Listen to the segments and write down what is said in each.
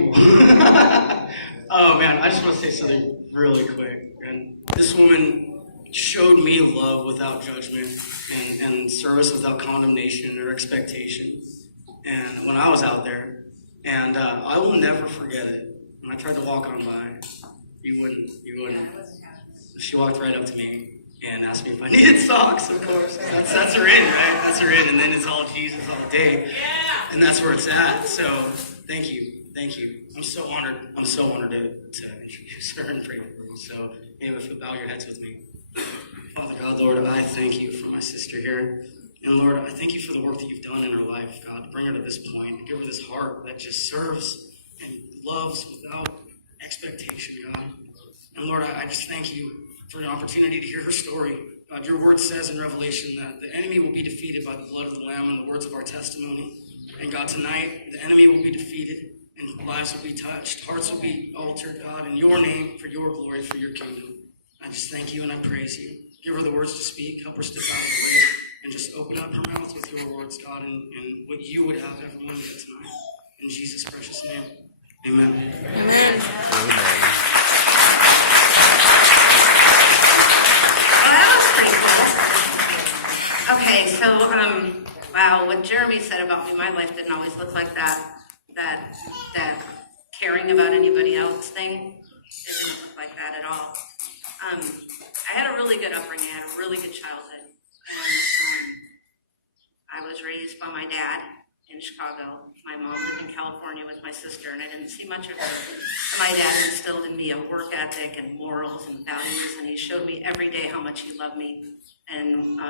people. Oh man, I just want to say something really quick. And this woman showed me love without judgment and service without condemnation or expectation. And when I was out there, and I will never forget it. When I tried to walk on by, you wouldn't. She walked right up to me and asked me if I needed socks, of course. That's her in, right? That's her in, and then it's all Jesus all day. Yeah. And that's where it's at. So thank you. I'm so honored to introduce her and pray for her. So maybe if you'll bow your heads with me. Father God, Lord, I thank you for my sister here. And Lord, I thank you for the work that you've done in her life, God, to bring her to this point, to give her this heart that just serves and loves without expectation, God. And Lord, I just thank you for an opportunity to hear her story. God, your word says in Revelation that the enemy will be defeated by the blood of the Lamb and the words of our testimony. And God, tonight, the enemy will be defeated and lives will be touched. Hearts will be altered, God, in your name, for your glory, for your kingdom. I just thank you and I praise you. Give her the words to speak. Help her step out of the way and just open up her mouth with your words, God, and what you would have everyone get tonight. In Jesus' precious name, amen. Amen. Okay, so, wow, what Jeremy said about me, my life didn't always look like that caring about anybody else thing. It didn't look like that at all. I had a really good upbringing. I had a really good childhood. And I was raised by my dad in Chicago. My mom lived in California with my sister, and I didn't see much of her. My dad instilled in me a work ethic and morals and values, and he showed me every day how much he loved me. And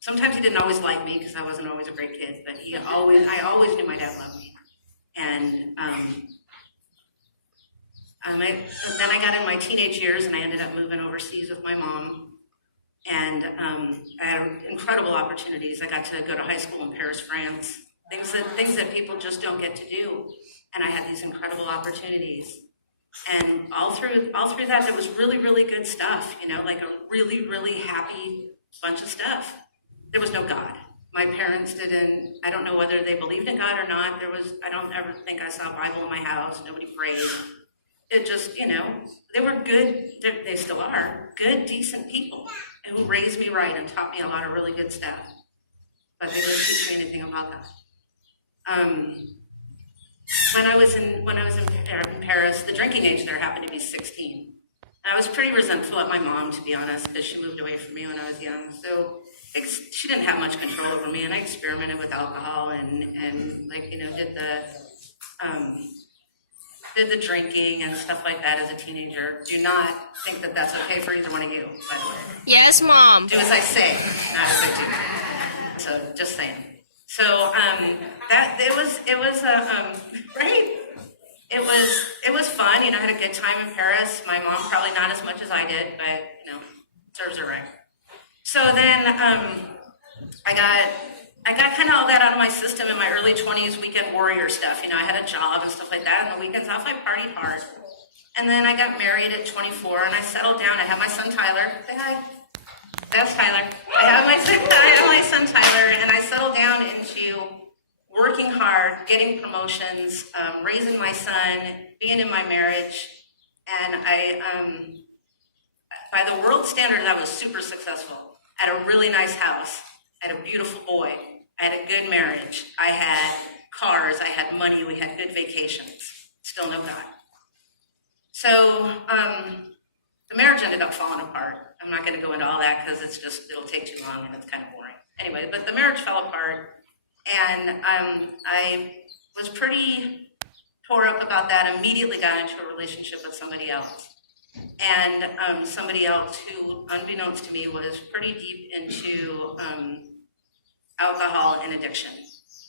sometimes he didn't always like me because I wasn't always a great kid, but I always knew my dad loved me. And then I got in my teenage years and I ended up moving overseas with my mom. And I had incredible opportunities. I got to go to high school in Paris, France. Things that people just don't get to do. And I had these incredible opportunities. And all through that, there was really, really good stuff, like a really, really happy bunch of stuff. There was no God. My parents didn't, I don't know whether they believed in God or not. I don't ever think I saw a Bible in my house. Nobody prayed. It just, they were good, they still are, good, decent people who raised me right and taught me a lot of really good stuff. But they didn't teach me anything about God. When I was in Paris, the drinking age there happened to be 16. And I was pretty resentful at my mom, to be honest, because she moved away from me when I was young. So she didn't have much control over me, and I experimented with alcohol and did the drinking and stuff like that as a teenager. Do not think that that's okay for either one of you, by the way. Yes, Mom. Do as I say, not as I do. So just saying. So right. It was fun. I had a good time in Paris. My mom probably not as much as I did, but serves her right. So then I got kind of all that out of my system in my early 20s, weekend warrior stuff. I had a job and stuff like that. And the weekends off, I partied hard. And then I got married at 24, and I settled down. I have my son Tyler. Say hi. That's Tyler. I have my son Tyler, and I settled down into working hard, getting promotions, raising my son, being in my marriage. And by the world standards, I was super successful. I had a really nice house. I had a beautiful boy. I had a good marriage. I had cars. I had money. We had good vacations. Still no God. So the marriage ended up falling apart. I'm not going to go into all that because it'll take too long and it's kind of boring. Anyway, but the marriage fell apart, and I was pretty tore up about that. Immediately got into a relationship with somebody else. And somebody else who, unbeknownst to me, was pretty deep into alcohol and addiction.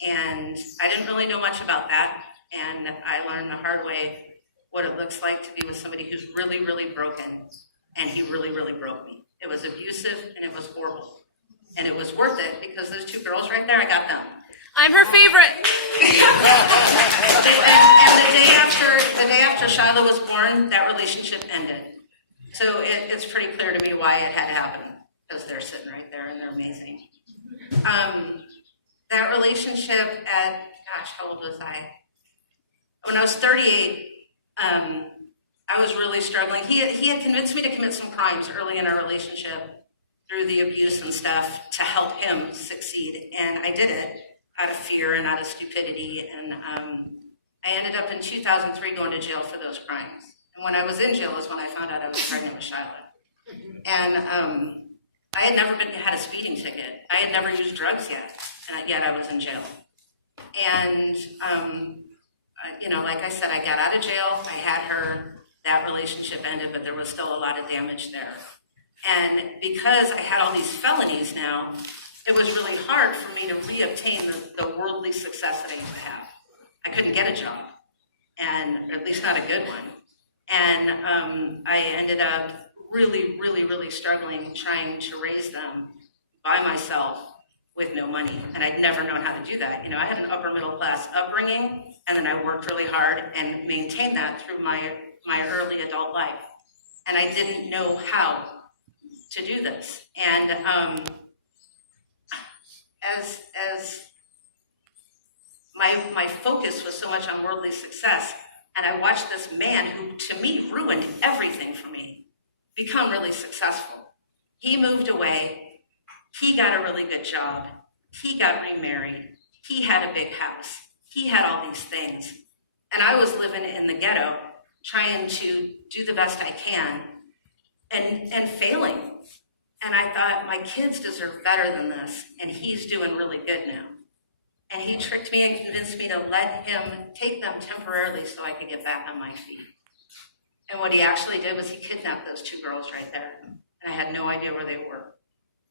And I didn't really know much about that. And I learned the hard way what it looks like to be with somebody who's really, really broken. And he really, really broke me. It was abusive and it was horrible. And it was worth it because those two girls right there, I got them. I'm her favorite. And the day after Shiloh was born, that relationship ended. So it's pretty clear to me why it had to happen, because they're sitting right there and they're amazing. That relationship at, how old was I? When I was 38, I was really struggling. He had convinced me to commit some crimes early in our relationship through the abuse and stuff to help him succeed. And I did it out of fear and out of stupidity. And I ended up in 2003 going to jail for those crimes. And when I was in jail is when I found out I was pregnant with Shyla. And I had never had a speeding ticket. I had never used drugs yet, and yet I was in jail. And, like I said, I got out of jail, I had her, that relationship ended, but there was still a lot of damage there. And because I had all these felonies now, it was really hard for me to reobtain the worldly success that I used to have. I couldn't get a job, and or at least not a good one. And I ended up really, really, really struggling trying to raise them by myself with no money. And I'd never known how to do that. I had an upper middle class upbringing, and then I worked really hard and maintained that through my early adult life. And I didn't know how to do this. And as my focus was so much on worldly success, and I watched this man who, to me, ruined everything for me, become really successful. He moved away. He got a really good job. He got remarried. He had a big house. He had all these things. And I was living in the ghetto, trying to do the best I can and failing. And I thought, my kids deserve better than this, and he's doing really good now. And he tricked me and convinced me to let him take them temporarily so I could get back on my feet. And what he actually did was he kidnapped those two girls right there. And I had no idea where they were.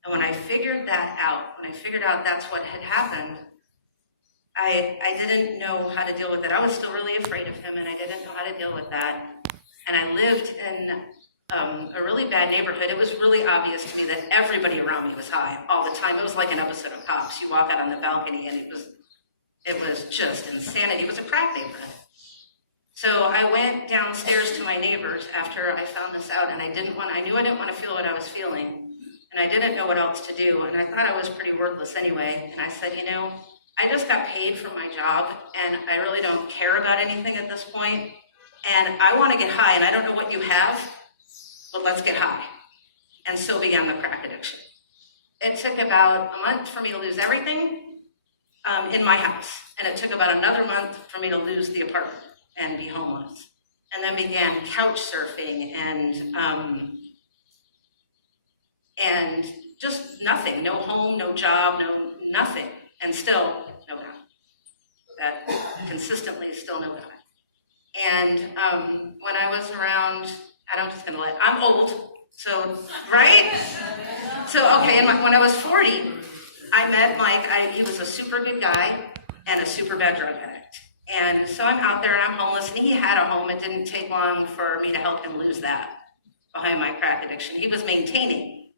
And when I figured that out, that's what had happened, I didn't know how to deal with it. I was still really afraid of him, and I didn't know how to deal with that. And I lived in a really bad neighborhood. It was really obvious to me that everybody around me was high all the time. It was like an episode of Cops. You walk out on the balcony, and it was just insanity. It was a crack neighborhood. So I went downstairs to my neighbors after I found this out, and I knew I didn't want to feel what I was feeling, and I didn't know what else to do, and I thought I was pretty worthless anyway. And I said, I just got paid for my job, and I really don't care about anything at this point, and I want to get high, and I don't know what you have, but let's get high. And so began the crack addiction. It took about a month for me to lose everything in my house, and it took about another month for me to lose the apartment and be homeless. And then began couch surfing and just nothing, no home, no job, nothing, and still no God. That consistently is still no God. And when I was around, I'm old, so, right? So, okay, and when I was 40, I met Mike. He was a super good guy and a super bad drug addict. And so I'm out there and I'm homeless, and he had a home. It didn't take long for me to help him lose that behind my crack addiction. He was maintaining,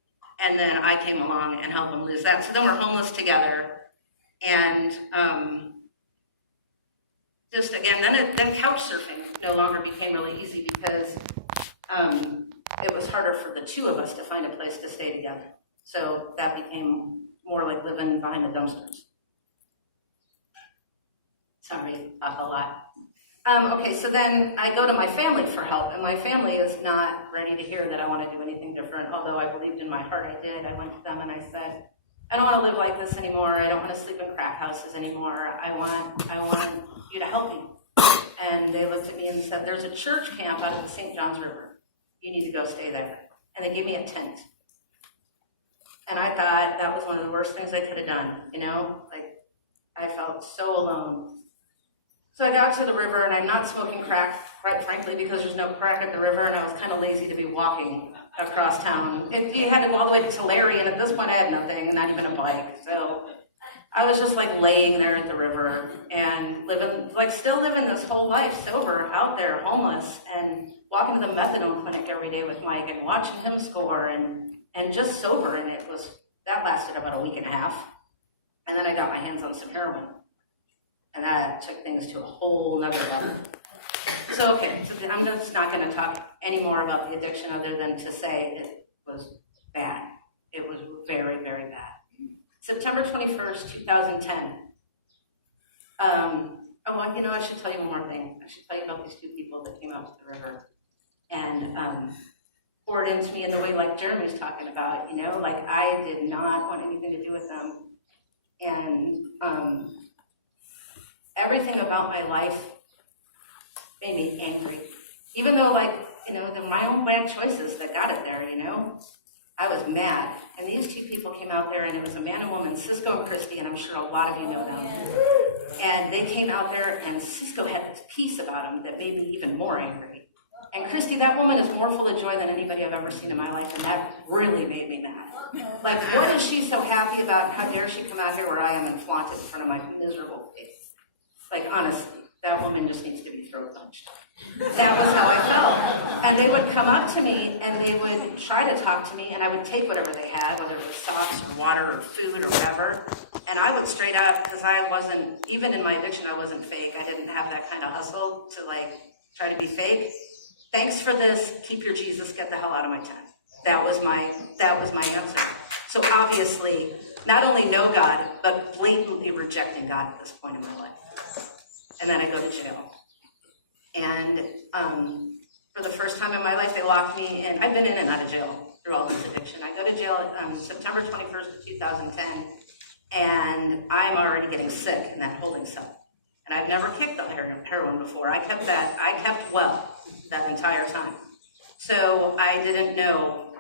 and then I came along and helped him lose that. So then we're homeless together, and then couch surfing no longer became really easy because it was harder for the two of us to find a place to stay together. So that became more like living behind the dumpsters. Sorry, a lot. Okay, so then I go to my family for help, and my family is not ready to hear that I want to do anything different, although I believed in my heart I did. I went to them and I said, I don't want to live like this anymore. I don't want to sleep in crack houses anymore. I want you to help me. And they looked at me and said, there's a church camp out of the St. Johns River. You need to go stay there. And they gave me a tent. And I thought that was one of the worst things I could have done, I felt so alone. So I got to the river, and I'm not smoking crack, quite frankly, because there's no crack at the river, and I was kind of lazy to be walking across town. You had to go all the way to Tulare, and at this point I had nothing, not even a bike. So I was just laying there at the river and still living this whole life sober, out there, homeless, and walking to the methadone clinic every day with Mike and watching him score and just sober. And that lasted about a week and a half. And then I got my hands on some heroin. And that took things to a whole nother level. So I'm just not going to talk any more about the addiction other than to say it was bad. It was very, very bad. September 21st, 2010, Oh, well, I should tell you one more thing. I should tell you about these two people that came out to the river and poured into me in the way like Jeremy's talking about, like I did not want anything to do with them. And everything about my life made me angry. Even though, they're my own bad choices that got it there, I was mad. And these two people came out there, and it was a man and woman, Cisco and Christy, and I'm sure a lot of you know them. And they came out there, and Cisco had this peace about him that made me even more angry. And Christy, that woman is more full of joy than anybody I've ever seen in my life, and that really made me mad. Like, what is she so happy about? How dare she come out here where I am and flaunt it in front of my miserable face? Like, honestly, that woman just needs to be throat punched. That was how I felt. And they would come up to me and they would try to talk to me, and I would take whatever they had, whether it was socks or water or food or whatever. And I would straight up, because I wasn't, even in my addiction, I wasn't fake. I didn't have that kind of hustle to try to be fake. Thanks for this. Keep your Jesus. Get the hell out of my tent. That was my answer. So obviously, not only know God, but blatantly rejecting God at this point in my life. And then I go to jail. And for the first time in my life, they locked me in. I've been in and out of jail through all this addiction. I go to jail September 21st of 2010, and I'm already getting sick in that holding cell. And I've never kicked the heroin before. I kept well that entire time. So I didn't know.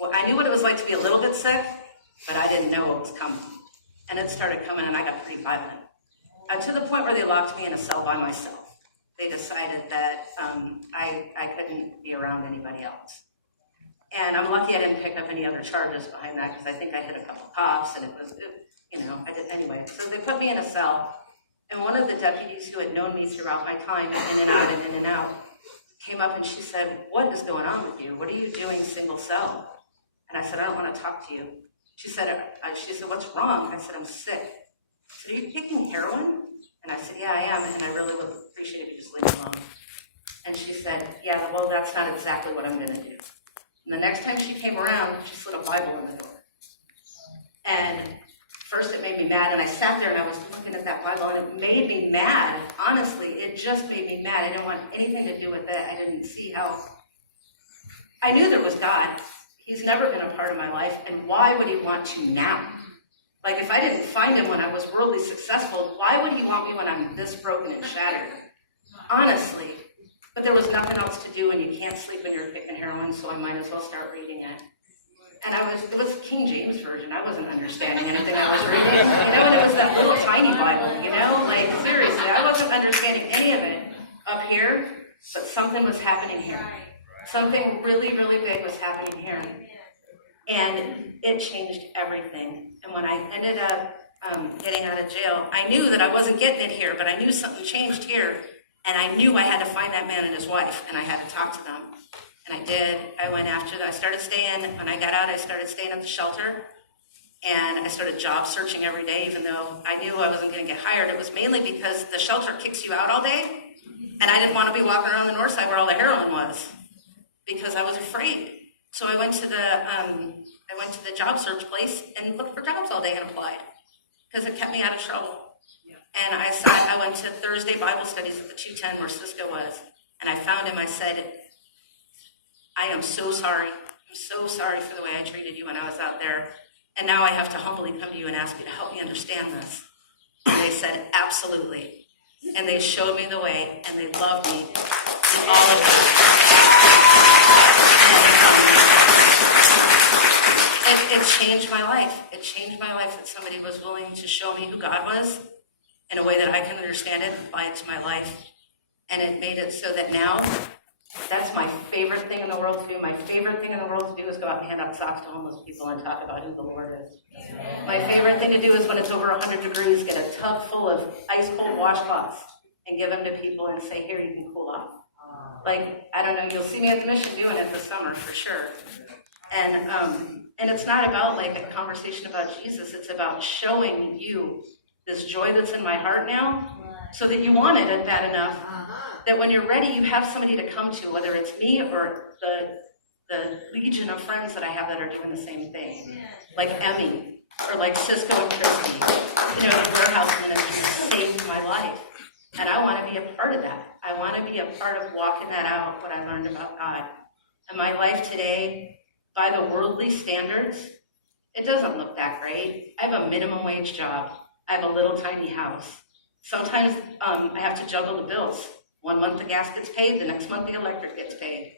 Well, I knew what it was like to be a little bit sick, but I didn't know what was coming. And it started coming, and I got pretty violent. To the point where they locked me in a cell by myself. They decided that I couldn't be around anybody else. And I'm lucky I didn't pick up any other charges behind that, because I think I hit a couple cops, and I did anyway. So they put me in a cell, and one of the deputies who had known me throughout my time, in and out and in and out, came up and she said, "What is going on with you? What are you doing single cell?" And I said, "I don't want to talk to you." She said, "What's wrong?" I said, "I'm sick." She said, "Are you taking heroin?" And I said, "Yeah, I am, and I really would appreciate it if you just leave me alone." And she said, "Yeah, well, that's not exactly what I'm going to do." And the next time she came around, she slid a Bible in the door. And first it made me mad, and I sat there and I was looking at that Bible, and it made me mad. Honestly, it just made me mad. I didn't want anything to do with it. I didn't see how. I knew there was God. He's never been a part of my life, and why would he want to now? Like, if I didn't find him when I was worldly successful, why would he want me when I'm this broken and shattered? Honestly. But there was nothing else to do, and you can't sleep when you're picking heroin, so I might as well start reading it. And it was King James Version. I wasn't understanding anything I was reading. And it was that little tiny Bible, like, seriously, I wasn't understanding any of it up here, but something was happening here. Something really, really big was happening here. And it changed everything. And when I ended up getting out of jail, I knew that I wasn't getting it here, but I knew something changed here. And I knew I had to find that man and his wife, and I had to talk to them. And I did. I went after that. I started staying, when I got out, I started staying at the shelter. And I started job searching every day, even though I knew I wasn't going to get hired. It was mainly because the shelter kicks you out all day. And I didn't want to be walking around the north side where all the heroin was, because I was afraid. So I went to the job search place and looked for jobs all day and applied, because it kept me out of trouble. And I went to Thursday Bible studies at the 210 where Cisco was, and I found him. I said, "I am so sorry. I'm so sorry for the way I treated you when I was out there. And now I have to humbly come to you and ask you to help me understand this." And they said, "Absolutely." And they showed me the way, and they loved me through all of that. It changed my life. It changed my life that somebody was willing to show me who God was in a way that I can understand it and apply it to my life. And it made it so that now, that's my favorite thing in the world to do. My favorite thing in the world to do is go out and hand out socks to homeless people and talk about who the Lord is. Yeah. My favorite thing to do is when it's over 100 degrees, get a tub full of ice cold washcloths and give them to people and say, "Here, you can cool off." Like, I don't know, you'll see me at the mission doing it this summer for sure. And it's not about like a conversation about Jesus. It's about showing you this joy that's in my heart now, so that you wanted it bad enough that when you're ready, you have somebody to come to, whether it's me or the legion of friends that I have that are doing the same thing, like Emmy or like Cisco and Christy. The warehouse ministry saved my life. And I want to be a part of that. I want to be a part of walking that out, what I learned about God. And my life today, by the worldly standards, it doesn't look that great. I have a minimum wage job. I have a little tiny house. Sometimes I have to juggle the bills. 1 month the gas gets paid, the next month the electric gets paid.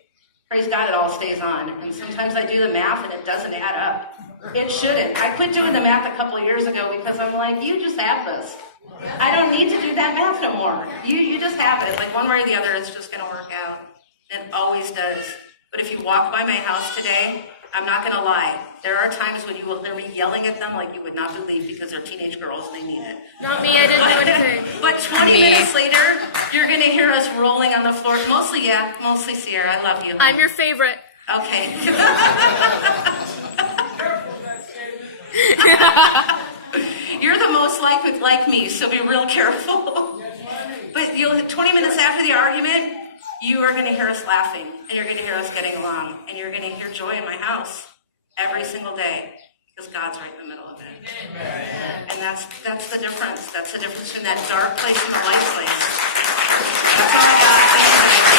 Praise God, it all stays on. And sometimes I do the math and it doesn't add up. It shouldn't. I quit doing the math a couple of years ago because I'm like, you just have this. I don't need to do that math no more. You just have it. Like one way or the other, it's just going to work out. It always does. But if you walk by my house today, I'm not going to lie. There are times when you will hear me yelling at them like you would not believe because they're teenage girls and they need it. Not me, I didn't do anything. But 20 Me. minutes later, you're going to hear us rolling on the floor. Mostly Sierra. I love you. I'm your favorite. Okay. You're the most like me, so be real careful. But 20 minutes after the argument, you are going to hear us laughing, and you're going to hear us getting along, and you're going to hear joy in my house every single day, because God's right in the middle of it. And that's the difference. That's the difference between that dark place and the light place. That's all I got.